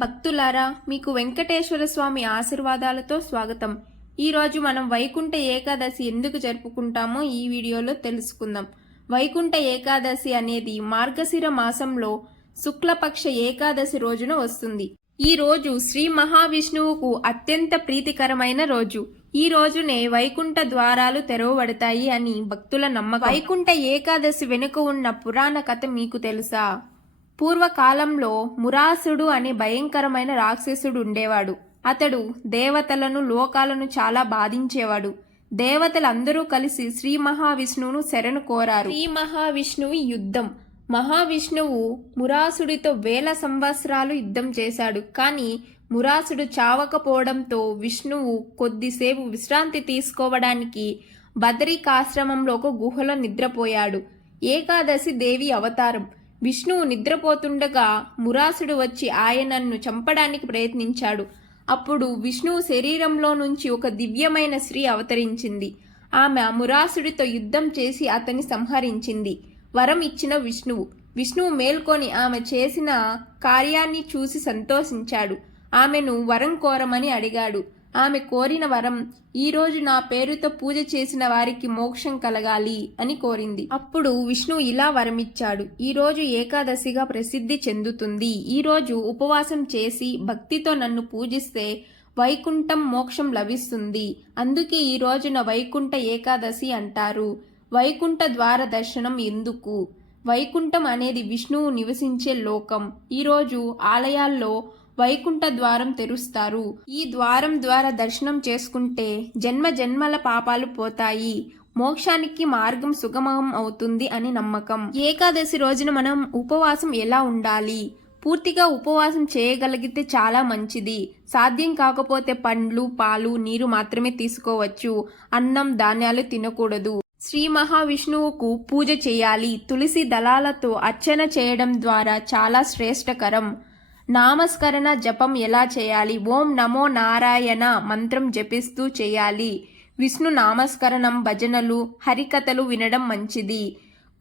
భక్తులారా, మీకు వెంకటేశ్వర స్వామి ఆశీర్వాదాలతో స్వాగతం. ఈరోజు మనం వైకుంఠ ఏకాదశి ఎందుకు జరుపుకుంటామో ఈ వీడియోలో తెలుసుకుందాం. వైకుంఠ ఏకాదశి అనేది మార్గశిర మాసంలో శుక్లపక్ష ఏకాదశి రోజున వస్తుంది. ఈ రోజు శ్రీ మహావిష్ణువుకు అత్యంత ప్రీతికరమైన రోజు. ఈ రోజునే వైకుంఠ ద్వారాలు తెరవబడతాయి అని భక్తుల నమ్మకం. వైకుంఠ ఏకాదశి వెనుక ఉన్న పురాణ కథ మీకు తెలుసా? పూర్వకాలంలో మురాసుడు అనే భయంకరమైన రాక్షసుడు ఉండేవాడు. అతడు దేవతలను లోకాలను చాలా బాధించేవాడు. దేవతలందరూ కలిసి శ్రీ మహావిష్ణువును శరణు కోరారు. శ్రీ మహావిష్ణువు యుద్ధం. మహావిష్ణువు మురాసుడితో 1000 సంవత్సరాలు యుద్ధం చేశాడు. కానీ మురాసుడు చావకపోవడంతో విష్ణువు కొద్దిసేపు విశ్రాంతి తీసుకోవడానికి బదరికాశ్రమంలో ఒక గుహలో నిద్రపోయాడు. ఏకాదశి దేవి అవతారం. విష్ణువు నిద్రపోతుండగా మురాసుడు వచ్చి ఆయనను చంపడానికి ప్రయత్నించాడు. అప్పుడు విష్ణువు శరీరంలో నుంచి ఒక దివ్యమైన స్త్రీ అవతరించింది. ఆమె మురాసుడితో యుద్ధం చేసి అతన్ని సంహరించింది. వరం ఇచ్చిన విష్ణువు మేల్కొని ఆమె చేసిన కార్యాన్ని చూసి సంతోషించాడు. ఆమెను వరం కోరమని అడిగాడు. ఆమె కోరిన వరం, ఈరోజు నా పేరుతో పూజ చేసిన వారికి మోక్షం కలగాలి అని కోరింది. అప్పుడు విష్ణువు ఇలా వరమిచ్చాడు. ఈరోజు ఏకాదశిగా ప్రసిద్ధి చెందుతుంది. ఈరోజు ఉపవాసం చేసి భక్తితో నన్ను పూజిస్తే వైకుంఠం మోక్షం లభిస్తుంది. అందుకే ఈ రోజున వైకుంఠ ఏకాదశి అంటారు. వైకుంఠ ద్వార దర్శనం ఎందుకు? వైకుంఠం అనేది విష్ణువు నివసించే లోకం. ఈరోజు ఆలయాల్లో వైకుంఠ ద్వారం తెరుస్తారు. ఈ ద్వారం ద్వారా దర్శనం చేసుకుంటే జన్మ జన్మల పాపాలు పోతాయి, మోక్షానికి మార్గం సుగమం అవుతుంది అని నమ్మకం. ఏకాదశి రోజున మనం ఉపవాసం ఎలా ఉండాలి? పూర్తిగా ఉపవాసం చేయగలిగితే చాలా మంచిది. సాధ్యం కాకపోతే పండ్లు, పాలు, నీరు మాత్రమే తీసుకోవచ్చు. అన్నం, ధాన్యాలు తినకూడదు. శ్రీ మహావిష్ణువుకు పూజ చేయాలి. తులసి దళాలతో అర్చన చేయడం ద్వారా చాలా శ్రేష్టకరం. నామస్మరణ జపం ఎలా చేయాలి? ఓం నమో నారాయణ మంత్రం జపిస్తూ చేయాలి. విష్ణు నామస్మరణం, భజనలు, హరికథలు వినడం మంచిది.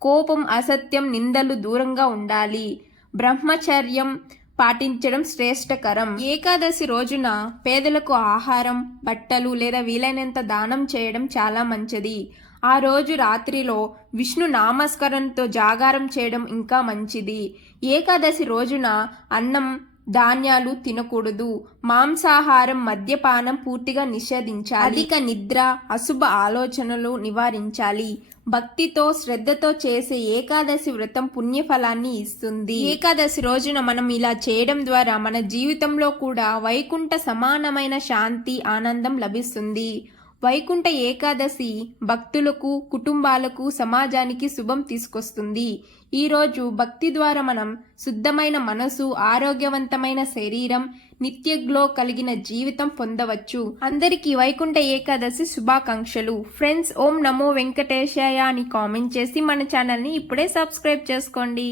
కోపం, అసత్యం, నిందలు దూరంగా ఉండాలి. బ్రహ్మచర్యం పాటించడం శ్రేష్టకరం. ఏకాదశి రోజున పేదలకు ఆహారం, బట్టలు లేదా వీలైనంత దానం చేయడం చాలా మంచిది. ఆ రోజు రాత్రిలో విష్ణు నామస్మరణతో జాగారం చేయడం ఇంకా మంచిది. ఏకాదశి రోజున అన్నం, ధాన్యాలు తినకూడదు. మాంసాహారం, మద్యపానం పూర్తిగా నిషేధించాలి. అధిక నిద్ర, అశుభ ఆలోచనలు నివారించాలి. భక్తితో శ్రద్ధతో చేసే ఏకాదశి వ్రతం పుణ్యఫలాన్ని ఇస్తుంది. ఏకాదశి రోజున మనం ఇలా చేయడం ద్వారా మన జీవితంలో కూడా వైకుంఠ సమానమైన శాంతి, ఆనందం లభిస్తుంది. వైకుంఠ ఏకాదశి భక్తులకు, కుటుంబాలకు, సమాజానికి శుభం తీసుకొస్తుంది. ఈరోజు భక్తి ద్వారా మనం శుద్ధమైన మనసు, ఆరోగ్యవంతమైన శరీరం, నిత్య గ్లో కలిగిన జీవితం పొందవచ్చు. అందరికీ వైకుంఠ ఏకాదశి శుభాకాంక్షలు. ఫ్రెండ్స్, ఓం నమో వెంకటేశాయ అని కామెంట్ చేసి మన ఛానల్ని ఇప్పుడే సబ్స్క్రైబ్ చేసుకోండి.